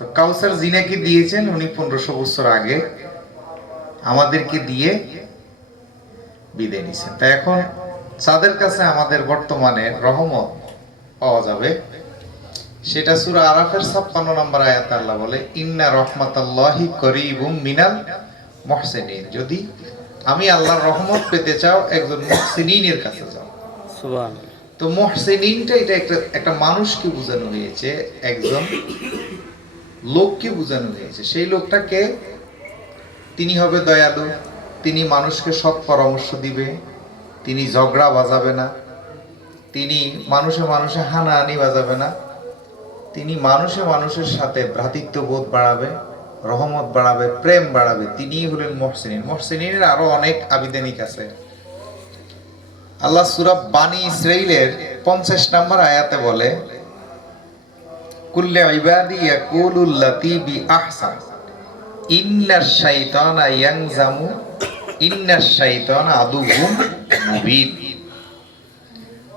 তো কাউসার জিনাকে দিয়েছেন উনি 1500 বছর আগে আমাদেরকে দিয়ে বিদায় নিছেন। তা এখন যাদের কাছে আমাদের বর্তমানে রহমত পাওয়া যাবে সেটা সূরা আরাফের 56 নম্বর আয়াতে আল্লাহ বলে ইন্না রাহমাতাল্লাহি করিবুম মিনাল মুহসিনিন। যদি আমি আল্লাহর রহমত পেতে চাও একজন মুহসিনিনের কাছে যাও। সুবহানাল্লাহ। তো মুহসিনিনটা এটা একটা মানুষকে বোঝানো হয়েছে, একজন লোককে বোঝানো হয়েছে। সেই লোকটাকে তিনি হবে দয়ালু, তিনি মানুষকে সৎ পরামর্শ দিবে, তিনি ঝগড়া বাজাবে না, তিনি মানুষে মানুষে হানাহানি বাজাবে না, তিনি মানুষে মানুষের সাথে ভ্রাতৃত্ববোধ বাড়াবে, রহমত বাড়াবে, প্রেম বাড়াবে। তিনিই হলেন মুহসিনিন। মুহসিনিনের আরো অনেক আবিধানিক আছে। আল্লাহ সূরা বানী ইসরাঈলের 50 নম্বর আয়াতে বলে কুল্লি ইবাদি ইয়াকুলুল লাতী বি আহসান ইন্নাশ শাইতানা ইয়ানজামু ইন্নাশ শাইতানা আদুউম মুবিন।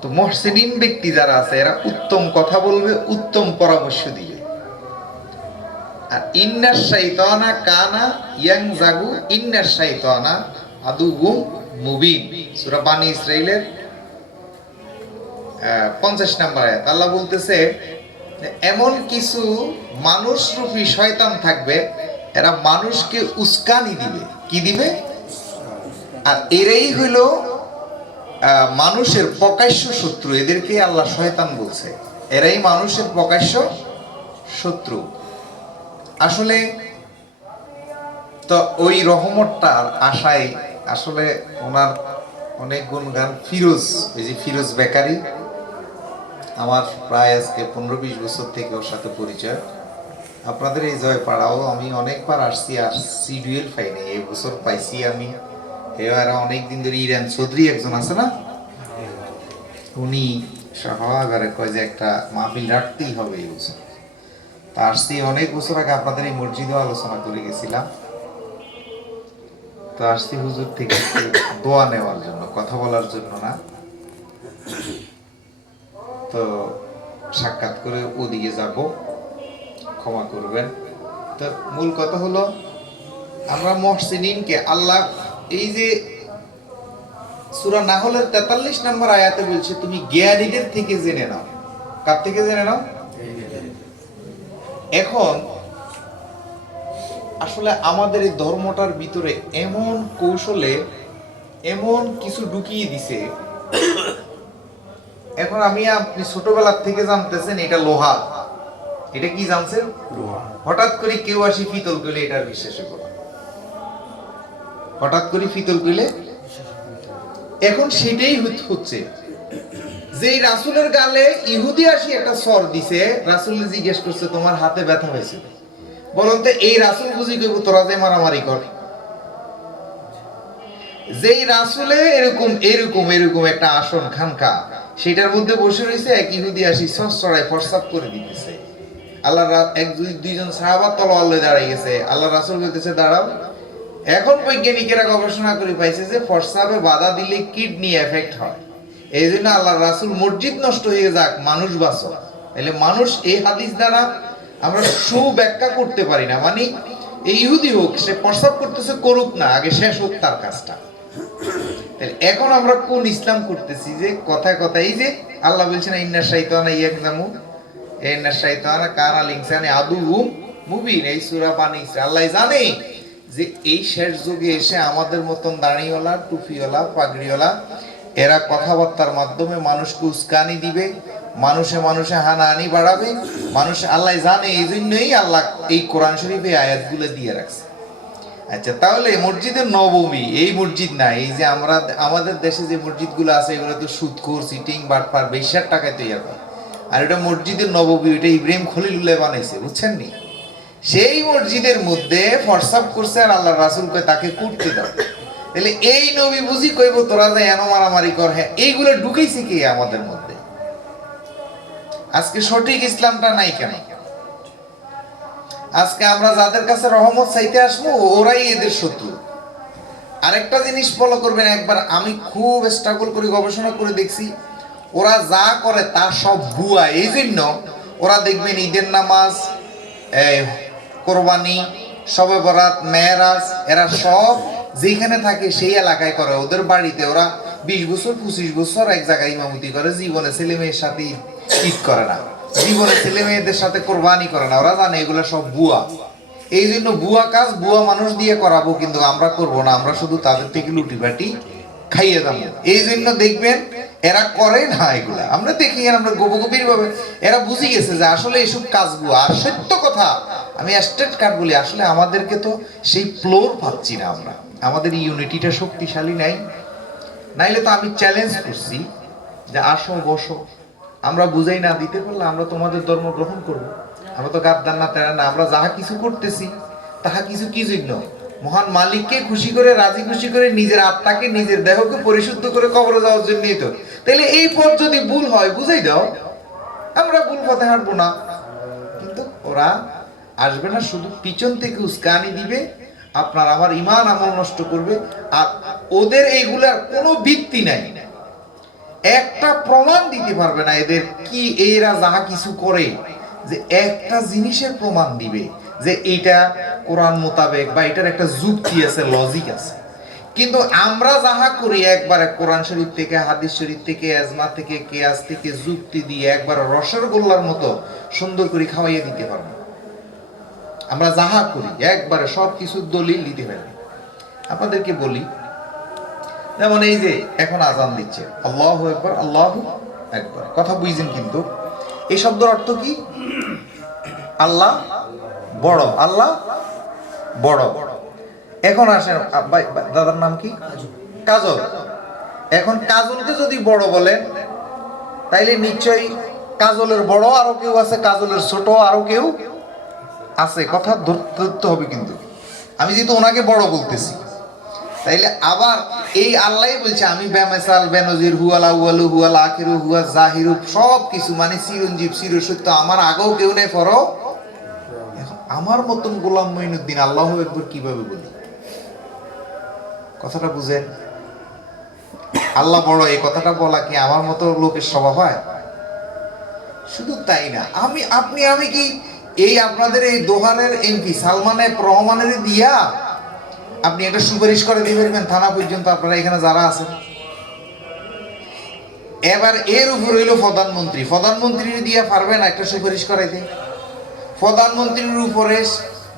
তো মুহসিনিন ব্যক্তি যারা আছে এরা উত্তম কথা বলবে, উত্তম পরামর্শ দিবে। আর ইন্নাশ শাইতানা কানা ইয়ানজাগু ইন্নাশ শাইতানা আদুউম মুবিন, সূরা বানী ইসরাঈলের 50 নম্বর আয়াত। আল্লাহ বলতেছে এমন কিছু মানুষরূপী শয়তান থাকবে, এরা মানুষকে উস্কানি দিবে। কি দিবে? আর এরাই হইল মানুষের প্রকাশ্য শত্রু। এদেরকে আল্লাহ শয়তান বলছে, এরাই মানুষের প্রকাশ্য শত্রু। আসলে তো ওই রহমতটার আশায় আসলে ওনার অনেক গুণগান। ফিরোজ, এই যে ফিরোজ বেকারি, আমার প্রায় আজকে 15-20 বছর থেকে ওর সাথে পরিচয়। আপনাদের এই জয়পাড়াও আমি অনেকবার আসছি, আর সিডিউল পাইনি, এই বছর পাইছি আমি। এরা অনেকদিন ধরে ইরান চৌধুরী একজন আছে না, উনি সহগারে কয় যে একটা মাহফিল রাখতেই হবে এই বছর। তা আসছি অনেক বছর আগে, আপনাদের এই মসজিদেও আলোচনা করে গেছিলাম। তো আসছি হুজুর থেকে দোয়া নেওয়ার জন্য, কথা বলার জন্য না। তো সাক্ষাৎ করে ওদিকে যাব, ক্ষমা করবেন। তো মূল কথা হলো আমরা মুহসিনিনকে আল্লাহ এই যে সূরা নাহলের 43 নম্বর আয়াতে বলছে তুমি জ্ঞানীদের থেকে জেনে নাও। কার থেকে জেনে নাও? এখন আসলে আমাদের এই ধর্মটার ভিতরে এমন কৌশলে এমন কিছু ঢুকিয়ে দিছে। এখন আপনি ছোটবেলার থেকে জানতেছেন এটা লোহা, এটা কি জানছেন? হঠাৎ করে কেউ আসি পিতল কইলে এটার বিশ্বাস করা, হঠাৎ করে পিতল কইলে। এখন সেটাই হচ্ছে যে রাসূলের গালে ইহুদি আসি একটা সর দিছে, রাসূল জিজ্ঞেস করছে তোমার হাতে ব্যথা হয়েছে, বলুন তো এই রাসূল বুঝি কইব তোরা যে মারামারি কর? যেই রাসূলে এরকম এরকম এরকম একটা আসন খানকা, সেটার মধ্যে বসে রয়েছে এক ইহুদি আসি সরায় ফরসাদ করে দিতেছে। আল্লাহ দুইজন সাহাবা তলোয়ার লয়ে দাঁড়াই গেছে, আল্লাহ রাসূল বলতেছে দাঁড়াও। এখন বৈজ্ঞানিকেরা গবেষণা করে পাইছে যে ফরসাবে বাধা দিলে কিডনি এফেক্ট হয়। এই জন্য আল্লাহ রাসূল মসজিদ নষ্ট হয়ে যাক মানুষ বাঁচো। তাহলে মানুষ এই হাদিস দ্বারা আমরা সুব্যাখ্যা করতে পারি না। মানে এই ইহুদি হোক, সে প্রস্তাব করতেছে করুক না, আগে শেষ হোক তার কাজটা। তাহলে এখন আমরা কোন ইসলাম করতেছি? যে কথায় কথায় এই যে আল্লাহ বলছেন ইন্নাশ শাইতানা ইয়াকযামু ইন্নাশ শাইতানা কানা লিনসানি আদুউম মুবিন, এই সূরা বানী ইসরাঈল। আল্লাহ জানে যে এই শেষ যুগে এসে আমাদের মতন দাড়িওয়ালা, টুপিওয়ালা, পাগড়িওয়ালা এরা কথাবার্তার মাধ্যমে মানুষকে উস্কানি দিবে, মানুষে মানুষে হানাহানি বাড়াবে। মানুষ আল্লাহ জানে, এই জন্যই আল্লাহ এই কোরআন শরীফে আয়াতগুলো দিয়ে রাখছে। আচ্ছা, তাহলে মসজিদের নবমী এই মসজিদ না, এই যে আমরা আমাদের দেশে যে মসজিদগুলো আছে এগুলো তো সুদখোর, সিটিং, বাটপার, বেশ্যার টাকায় তৈরি হয়। আর এটা মসজিদের নবমী, এটা ইব্রাহিম খলিলুল্লাহ বানাইছে, বুঝছেন নি? সেই মসজিদের মধ্যে ফরসাব করছে আর আল্লাহ রাসূল কয় তাকে করতে দাও। তাহলে এই নবী বুঝি কইব তোরা যে এনো মারামারি কর? হ্যাঁ, এইগুলো ঢুকাইছে কে আমাদের মধ্যে? আজকে সঠিক ইসলামটা নাই কেন? আজকে আমরা যাদের কাছে রহমত চাইতে আসবো ওরাই এদের শত্রু। আরেকটা জিনিস ফলো করবেন, একবার আমি খুব স্ট্রাগল করে গবেষণা করে দেখছি, ওরা যা করে তা সব ভুয়া। এই জন্য ওরা দেখবেন ঈদের নামাজ, এই কোরবানি, শবে বরাত, মেরাজ, এরা সব যেখানে থাকে সেই এলাকায় করে। ওদের বাড়িতে ওরা 20 বছর 25 বছর এক জায়গায় ইমামতি করে, জীবনে ছেলে মেয়ের সাথে ঈদ করে না, জীবনে ছেলে মেয়েদের সাথে কোরবানি করে না। ওরা জানে এগুলো সব ভুয়া। এই জন্য ভুয়া কাজ ভুয়া মানুষ দিয়ে করাবো, কিন্তু আমরা করব না, আমরা শুধু তাদের থেকে লুটি বাটি খাইয়ে যাবো। এই জন্য দেখবেন এরা করে না এগুলা, আমরা দেখি আমরা গভীর ভাবে এরা বুঝে গেছে যে আসলে এইসব কাজ ভুয়া। আর সত্য কথা আমি স্ট্রেট কাট বলি, আসলে আমাদেরকে তো সেই ফ্লোর পাচ্ছি না, আমরা আমাদের ইউনিটিটা শক্তিশালী নাই। নাইলে তো আমি চ্যালেঞ্জ করছি যে আসো বসো, আমরা বুঝাই না দিতে পারলে আমরা তোমাদের ধর্ম গ্রহণ করবো। আমরা তো গাদ্দার না তেরা না, আমরা যাহা কিছু করতেছি তাহা কিছু কি জন্য মহান মালিককে খুশি করে, রাজি খুশি করে, নিজের আত্মাকে নিজের দেহকে পরিশুদ্ধ করে কবরে যাওয়ার জন্যই তো। তাইলে এই পথ যদি ভুল হয় বুঝাই দাও, আমরা ভুল পথে হাঁটবো না। কিন্তু ওরা আসবে না, শুধু পিছন থেকে উস্কানি দিবে, আপনার আমার ইমান আমল নষ্ট করবে। আর ওদের এইগুলার কোনো ভিত্তি নাই, একটা প্রমাণ দিতে পারবে না এদের কি এরা যাহা কিছু করে, যে একটা জিনিসের প্রমাণ দিবে যে এটা কোরআন মোতাবেক বা এটার একটা যুক্তি আছে, লজিক আছে। কিন্তু আমরা যাহা করি একবারে কোরআন শরীফ থেকে, হাদিস শরীফ থেকে, এজমা থেকে, কিয়াস থেকে যুক্তি দিয়ে একবার রসের গোল্লার মতো সুন্দর করে খাওয়াইয়ে দিতে পারবো। আমরা যাহা করি একবারে সব কিছু দলিল দিতে পারি। আপনাদেরকে বলি, যেমন এই যে এখন আজান দিচ্ছে, আল্লাহু আকবার, আল্লাহু আকবার, কথা বুঝছেন? কিন্তু এই শব্দের অর্থ কি? আল্লাহ বড়, আল্লাহ বড়। এখন আসেন, দাদার নাম কি? কাজল। এখন কাজলকে যদি বড় বলেন, তাইলে নিশ্চয়ই কাজলের বড় আরো কেউ আছে, কাজলের ছোট আরো কেউ আছে, কথা ধরতে হবে। কিন্তু আমি যেহেতু ওনাকে বড় বলতেছি, তাইলে আবার এই আল্লাহ বলছে আমি বেমেসাল বেনজির, হুয়াল আউয়ালু হুয়াল আখিরু হুয়া জাহিরু, সব কিছু মানে চিরঞ্জীব চিরসত্য, আমার আগেও কেউ নেই পরও। এখন আমার মতন গোলাম মঈনুদ্দিন আল্লাহু আকবার কিভাবে বলি? কথাটা বুঝেন? আল্লাহ বড় এই কথাটা বলা কি আমার মতো লোকের স্বভাব হয়? শুধু তাই না, আমি কি এই আপনাদের এই দোহানের এমপি সালমান এফ রহমানের দিয়া আপনি একটা সুপারিশ করে দিয়ে পারবেন থানা পর্যন্ত, আপনারা এখানে যারা আছেন? এবার এর উপর হইল প্রধানমন্ত্রীর দিয়া পারবেন একটা সুপারিশ করাইতে? প্রধানমন্ত্রীর উপরে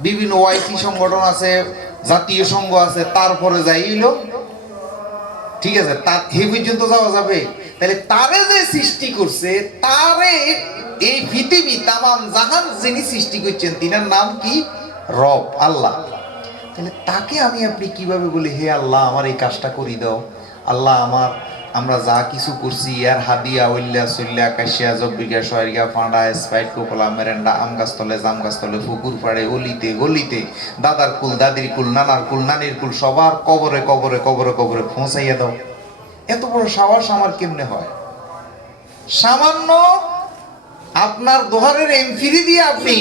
বিভিন্ন ওয়াইসি সংগঠন আছে, জাতীয় সংঘ আছে, তারপরে যাইল, ঠিক আছে, তার এই পর্যন্ত যাওয়া যাবে? তাহলে তারে যে সৃষ্টি করছে, তারে এই পৃথিবী তামাম জাহান যিনি সৃষ্টি করছেন, তিনার নাম কি? রব, আল্লাহ। তাহলে তাকে আমি আপনি কিভাবে বলি হে আল্লাহ আমার এই কাজটা করি দাও, আল্লাহ আমরা যা কিছু করছি ইয়ার হাদিয়া ওইল্লা সল্লা কাশিয়া জব্বিকা শহরিয়া ফাঁড়া স্পাইট কোকলা মেরেন্ডা আম গাছতলে জাম গাছতলে পুকুর পাড়ে অলিতে গলিতে, দাদার কুল দাদির কুল নানার কুল নানির কুল সবার কবরে কবরে কবরে কবরে পৌঁছাইয়া দাও। এত বড় সাহস আমার কেমনে হয়? সামান্য আপনার দোহারের এমফিরি দিয়ে আপনি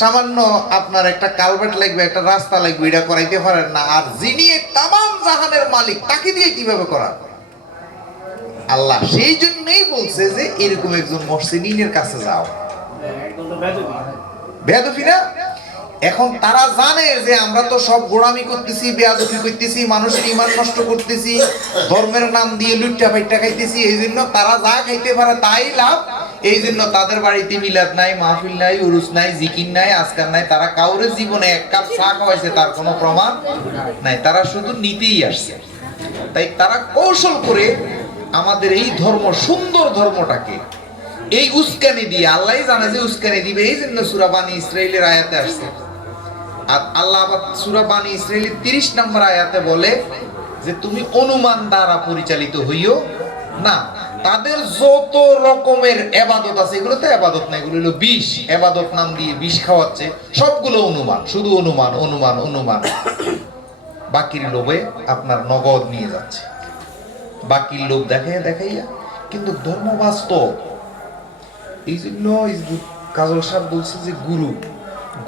সামান্য আপনার একটা কালভার্ট লাগবে, একটা রাস্তা লাগবে, এটা করাইতে পারেন না। আর যিনি তামাম জাহানের মালিক, তাকে দিয়ে কিভাবে করা? আল্লাহ সেই জন্যই বলছে যে এরকম একজন মহসিনের কাছে যাও। বেয়াদবি না? এখন তারা জানে যে আমরা তো সব গোড়ামি করতেছি, বেয়াদবি করতেছি, মানুষের ঈমান নষ্ট করতেছি, ধর্মের নাম দিয়ে লুটটা ফাইটটা খাইতেছি। এই জন্য তারা যা খাইতে পারে তাই লাভ। এই জন্য তাদের বাড়িতে মিলাদ নাই, মাহফিল নাই, উরুস নাই, জিকির নাই, আজকার নাই। তারা কাউরে জীবনে এক কাপ চা খাওয়াইছে তার কোনো প্রমাণ নাই, তারা শুধু নিতেই আসছে। তাই তারা কৌশল করে আমাদের এই ধর্ম, সুন্দর ধর্মটাকে এই উস্কানি দিয়ে, আল্লাহ জানে যে উস্কানি দিবে, এই জন্য সূরা বানী ইসরাঈলের আয়াতে আসছে। আর আল্লাহ আবার সূরা বানী ইসরাঈলের 30 নম্বর আয়াতে বলে যে তুমি অনুমান দ্বারা পরিচালিত হইও না। তাদের যত রকমের ইবাদত আছে, এগুলো তো ইবাদত না, এগুলো হলো বিষ। ইবাদত নাম দিয়ে বিষ খাওয়াচ্ছে, সবগুলো অনুমান, শুধু অনুমান অনুমান অনুমান। বাকির লোভে আপনার নগদ নিয়ে যাচ্ছে, বাকির লোভ দেখাইয়া। কিন্তু ধর্ম বাস্তব। এই জন্য কাজল সাহেব বলছে যে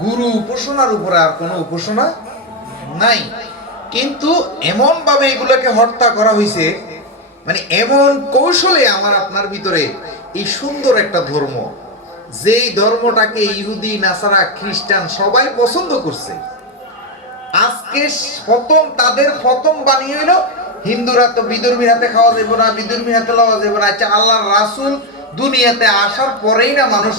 গুরু উপাসনার উপরে আর কোনো উপাসনা নাই। কিন্তু এমন ভাবে এগুলোকে হত্যা করা হয়েছে, মানে এমন কৌশলে আমার আপনার ভিতরে এই সুন্দর একটা ধর্ম, যেই ধর্মটাকে ইহুদি নাসারা খ্রিস্টান সবাই পছন্দ করছে, আজকে তাদের প্রথম বাণী হইল হিন্দুরা তো বিধর্মীর হাতে খাওয়া যাবে না, বিধর্মীর হাতে লওয়া যাবে না। আচ্ছা, আল্লাহর রাসূল দুনিয়াতে আসার পরেই না মানুষ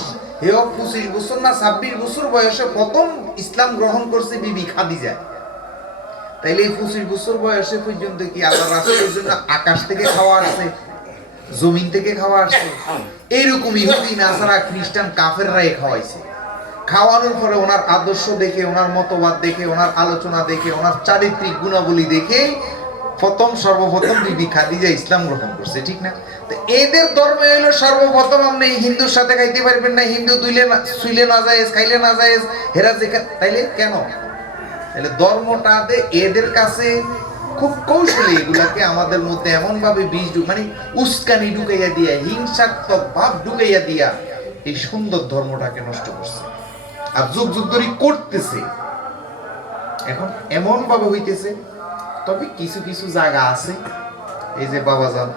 25 বছর না 26 বছর বয়সে প্রথম ইসলাম গ্রহণ করছে বিবি খাদিজা। তাইলে এই 25 বছর বয়সে পর্যন্ত কি আল্লাহর রাসূলের জন্য আকাশ থেকে খাওয়া আসছে, জমিন থেকে খাওয়া আসছে? এইরকম ইহুদি নাসারা খ্রিস্টান কাফেররাই খাওয়াইছে। খাওয়ানোর পরে ওনার আদর্শ দেখে, ওনার মতবাদ দেখে, ওনার আলোচনা দেখে, ওনার চারিত্রিক গুণাবলী দেখে সর্বপ্রথম বিবি খাদিজা ইসলাম গ্রহণ করছে, ঠিক না? তো এদের ধর্মে হলো সর্বপ্রথম আপনি হিন্দুর সাথে খাইতে পারবেন না, হিন্দু শুইলে না যায়, খাইলে না যায়, হেরা তাইলে কেন? তাহলে ধর্মটাতে এদের কাছে খুব কৌশলী এগুলাকে আমাদের মধ্যে এমন ভাবে মানে উস্কানি ঢুকাইয়া দিয়া, হিংসাত্মক ভাব ঢুকাইয়া দিয়া এই সুন্দর ধর্মটাকে নষ্ট করছে, আর যুগ যুগ ধরে করতেছে। এখন এমন ভাবে হইতেছে। তবে কিছু কিছু জায়গা আছে, এই যে বাবাজান,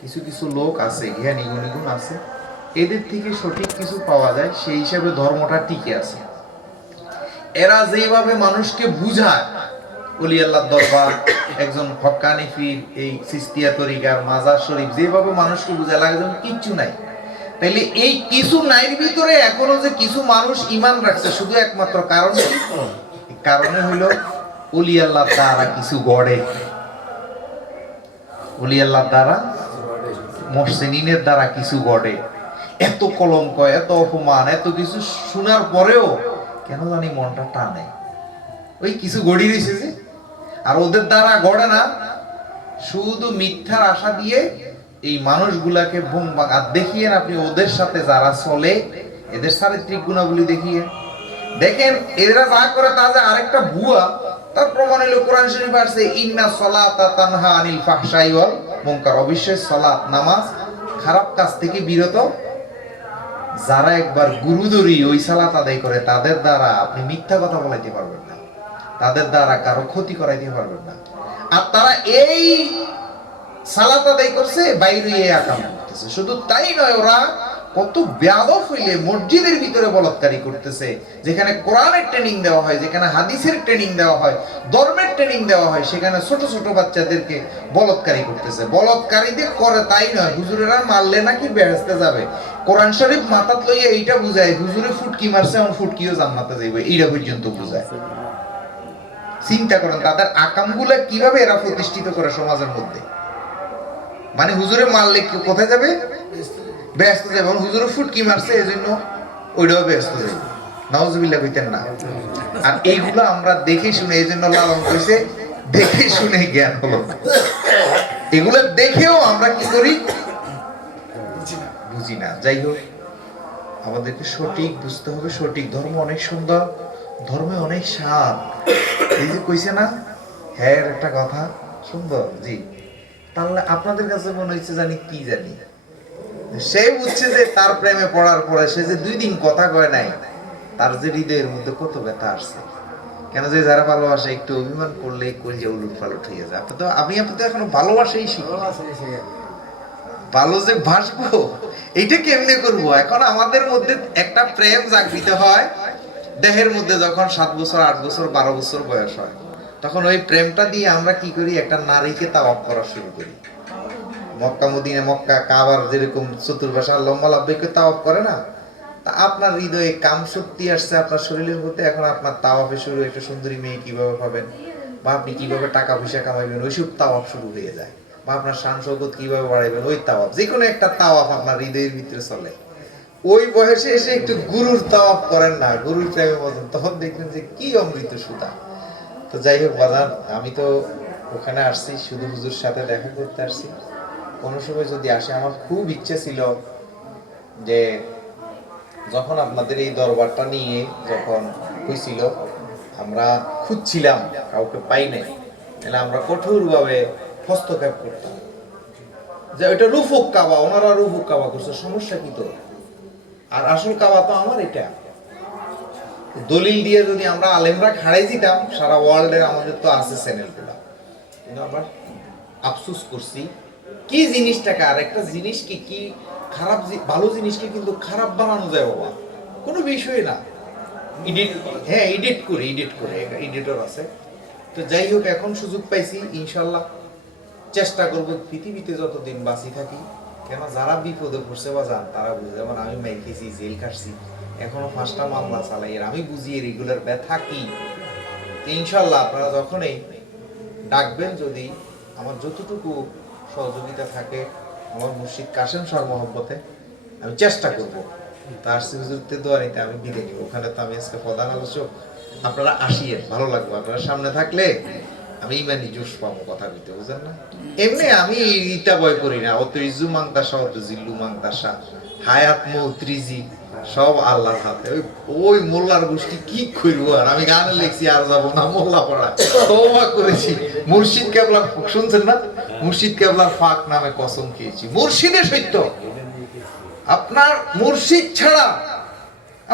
কিছু কিছু লোক আছে, জ্ঞানী গুণীগুণ আছে, এদের থেকে সঠিক কিছু পাওয়া যায়, সেই হিসাবে ধর্মটা টিকে আছে। এরা যেভাবে মানুষকে বুঝায়, ওলি আল্লাহর দরবার, একজন হক্কানি পীর, এই সিস্তিয়া তরিকার মাজার শরীফ, যেভাবে মানুষকে বুঝায় লাগে যেন কিচ্ছু নাই। তাইলে এই কিছু নাইর ভিতরে এখনো যে কিছু মানুষ ঈমান রাখছে, শুধু একমাত্র কারণ কি? কারণে হইল ওলি আল্লাহর দ্বারা কিছু গড়ে, ওলি আল্লাহর দ্বারা, মুহসিনিনের দ্বারা কিছু গড়ে। এত কলঙ্ক, এত অপমান, এত কিছু শোনার পরেও কেন জানি মনটা টানে, ওই কিছু গড়ি রয়েছে যে। আর ওদের দ্বারা গড়ে না, শুধু মিথ্যার আশা দিয়ে এই মানুষগুলাকে আর দেখিয়ে আপনি ওদের সাথে যারা চলে, এদের চারিত্রিক গুণাবলী দেখিয়ে দেখেন, এরা যা করে তা যে আরেকটা ভুয়া, তার প্রমাণ হলো কোরআন শরীফ আছে, ইন্না সলাতা তানহা আনিল ফাহশাই ওয়াল মুনকার, অবশ্যই সালাত নামাজ খারাপ কাজ থেকে বিরত। যারা একবার গুরুদরি ওই সালাত আদায় করে, তাদের দ্বারা আপনি মিথ্যা কথা বলাইতে পারবেন না, তাদের দ্বারা কারো ক্ষতি করাইতে পারবেন না। আর তারা এই সালাত আদায় করছে, বাইরে আকাম করতেছে। শুধু তাই নয়, ওরা কত বেয়াদব হইলে মসজিদের ভিতরে বলাৎকারী করতেছে, যেখানে কোরআনের ট্রেনিং দেওয়া হয়, যেখানে হাদিসের ট্রেনিং দেওয়া হয়, ধর্মের ট্রেনিং দেওয়া হয়, সেখানে ছোট ছোট বাচ্চাদেরকে বলাৎকারী করতেছে। বলাৎকারীদের করে তাই নয়, হুজুরেরা মারলে নাকি বেহেশতে যাবে। কোরআন শরীফ মাথাত লইয়া এইটা বুঝায়, হুজুরে ফুটকি মারছে, এখন ফুটকিও জান্নাতে যাইবে, এইটা পর্যন্ত বুঝায়। চিন্তা করেন তাদের আকামগুলা কিভাবে এরা প্রতিষ্ঠিত করে সমাজের মধ্যে। মানে হুজুরে মারলে কোথায় যাবে? ব্যস্ত যাবে। হুজুরে ফুটকি মারছে, এই জন্য ওইটাও ব্যস্ত যাবে। নাউজুবিল্লাহ কইতেন না। আর এইগুলো আমরা দেখে শুনে, এই জন্য লালন কইছে দেখে শুনে জ্ঞান হলো। এগুলো দেখেও আমরা কি করি? বুঝি না। যাই হোক, আমাদেরকে সঠিক বুঝতে হবে। সঠিক ধর্ম অনেক সুন্দর, ধর্মে অনেক স্বাদ। এই যে কইছে না, হ্যাঁ একটা কথা সুন্দর, জি। তাহলে আপনাদের কাছে মনে হচ্ছে জানি কি জানি, সে বুঝছে যে তার প্রেমে পড়ার পরে সে যে 2 দিন কথা কয় নাই, তার যে হৃদয়ের মধ্যে কত ব্যথা আসছে। কেন যে যারা ভালোবাসে একটু অভিমান করলে কলিজা উলট পালট হয়ে যায়। আপনি তো এখনো ভালোবাসাই শিখি, ভালো যে ভাসবো এইটা কেমনে করবো? এখন আমাদের মধ্যে একটা প্রেম জাগৃত হয় দেহের মধ্যে, যখন 7 বছর 8 বছর 12 বছর বয়স হয়, তখন ওই প্রেমটা দিয়ে আমরা কি করি? একটা নারীকে তাওয়াফ করা শুরু করি। মক্কা মদিনা, মক্কা কাবার যেরকম চতুর্পাশে লম্বা লাভবাইকে তাওয়াফ করে না, তা আপনার হৃদয়ে কাম শক্তি আসছে আপনার শরীরের মধ্যে। এখন আপনার তাওয়াফে শুরু, একটা সুন্দরী মেয়ে কিভাবে পাবেন, বা আপনি কিভাবে টাকা পয়সা কামাইবেন, ওইসব তাওয়াফ শুরু হয়ে যায়। বা আপনার শান শৌকত কিভাবে বাড়াইবেন, ওই তাওয়াফ, যে কোনো একটা তাওয়াফ আপনার হৃদয়ের ভিতরে চলে। ওই বয়সে এসে একটু গুরুর তাওয়াফ করেন না, গুরুর প্রেমে বলেন, তখন দেখবেন যে কি অমৃত সুধা। তো যাই হোক বাজার, আমি তো ওখানে আসছি শুধু হুজুর সাথে দেখা করতে আসছি। কোনো সময় যদি আসে, আমার খুব ইচ্ছে ছিল যে যখন আপনাদের এই দরবারটা নিয়ে যখন হয়েছিল, আমরা খুঁজছিলাম, কাউকে পাই নাই, তাহলে আমরা কঠোরভাবে হস্তক্ষেপ করতাম যে ওইটা রুফক কাবা, ওনারা রুফক কাবা করছে, সমস্যা কি? তো আর আসল কাবা তো আমার এটা। দলিল দিয়ে যদি আমরা আলেমরা খাড়াই দিতাম, সারা ওয়ার্ল্ডের আমাদের তো আছে চ্যানেলগুলো, কিন্তু আমরা আফসোস করছি কি জিনিসটাকে। আর একটা জিনিস কি ভালো জিনিসকে কিন্তু খারাপ বানানো যায় বাবা, কোনো বিষয় না। এডিট করে এডিটর আছে। তো যাই হোক, এখন সুযোগ পাইছি, ইনশাল্লাহ চেষ্টা করব পৃথিবীতে যতদিন বাঁচি থাকি, কেন যারা বিপদে পড়ছে বা যান তারা বুঝে, যেমন আমি মাই খেয়েছি, জেল কাটছি, এখনো 5টা মামলা চালাই, আর আমি বুঝি রেগুলার ব্যথা কি। ইনশাল্লাহ আপনারা যখনই ডাকবেন, যদি আমার যতটুকু সহযোগিতা থাকে আমার মুর্শিদ কাশেম শাহর মহব্বতে, আমি চেষ্টা করব তার সুযোগতে দোয়া নিতে আমি বিদায় নিব। ওখানে তো আমি আজকে প্রধান আলোচক, আপনারা আসিয়েন, ভালো লাগবে। আপনারা সামনে থাকলে আমি ইমানি জোশ পাবো কথা কইতে, বুঝেন না? এমনি আমি ইটা ভয় করি না, অত ইজু মাংতাসা অত জিল্লু মাংতাসা, হায়াত মৌত্রিজি সব আল্লাহর হাতে। ওই মোল্লার গোষ্ঠী কি করবো, আর আমি গানে লিখছি আর যাবো না মোল্লা পড়া, তওবা করেছি। মুর্শিদ কেবলার শুনছেন না, মুর্শিদ কেবলার ফাক নামে কসম খেয়েছি, মুর্শিদের সত্য। আপনার মুর্শিদ ছাড়া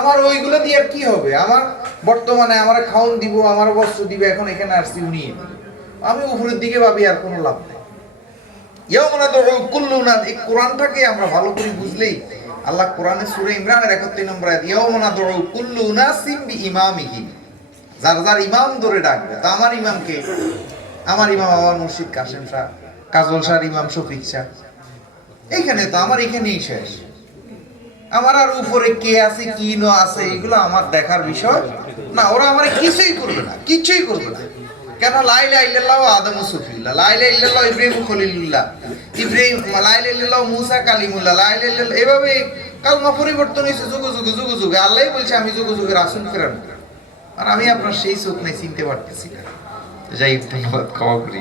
আমার ওইগুলো দিয়ে আর কি হবে? আমার বর্তমানে আমার খাওন দিব, আমার বস্ত্র দিবে, এখন এখানে আসছি উনি, আমি উপরের দিকে ভাবি, আর কোনো লাভ নেই। এই কোরআনটাকে আমরা ভালো করে বুঝলেই, আল্লাহ কোরআনে সূরা ইমরানের 71 নম্বর আয়াত, ইয়াউমা নাদউ কুল্লু উনাসিম বিইমামিহি, যার যার ইমাম ধরে ডাকবে। তো আমার ইমামকে, আমার ইমাম আমার মুর্শিদ কাশেম শাহ, কাজল শাহর ইমাম শফিক শাহ, এইখানে তো আমার এখানেই শেষ। আমার আর উপরে কে আছে কি না আছে এগুলো আমার দেখার বিষয় না। ওরা আমার কিছুই করবে না, কিছুই করবে না। কেন? লা ইলাহা ইল্লাল্লাহু আদমু সুফিউল্লাহ, লা ইলাহা ইল্লাল্লাহু ইব্রাহিম খলিলুল্লাহ, ইব্রাহিম, লা ইলাহা ইল্লাল্লাহু মুসা কালিমুল্লাহ, লা ইলাহা ইল্লাল্লাহ, এভাবে কালমা পরিবর্তন হয়েছে যুগে যুগে যুগে যুগে। আল্লাহই বলছে আমি যুগে যুগে রাসূল প্রেরণ করি, আর আমি আপনার সেই চোখ নেই, চিনতে পারতেছি না। যাই, ধন্যবাদ, ক্ষমা করি।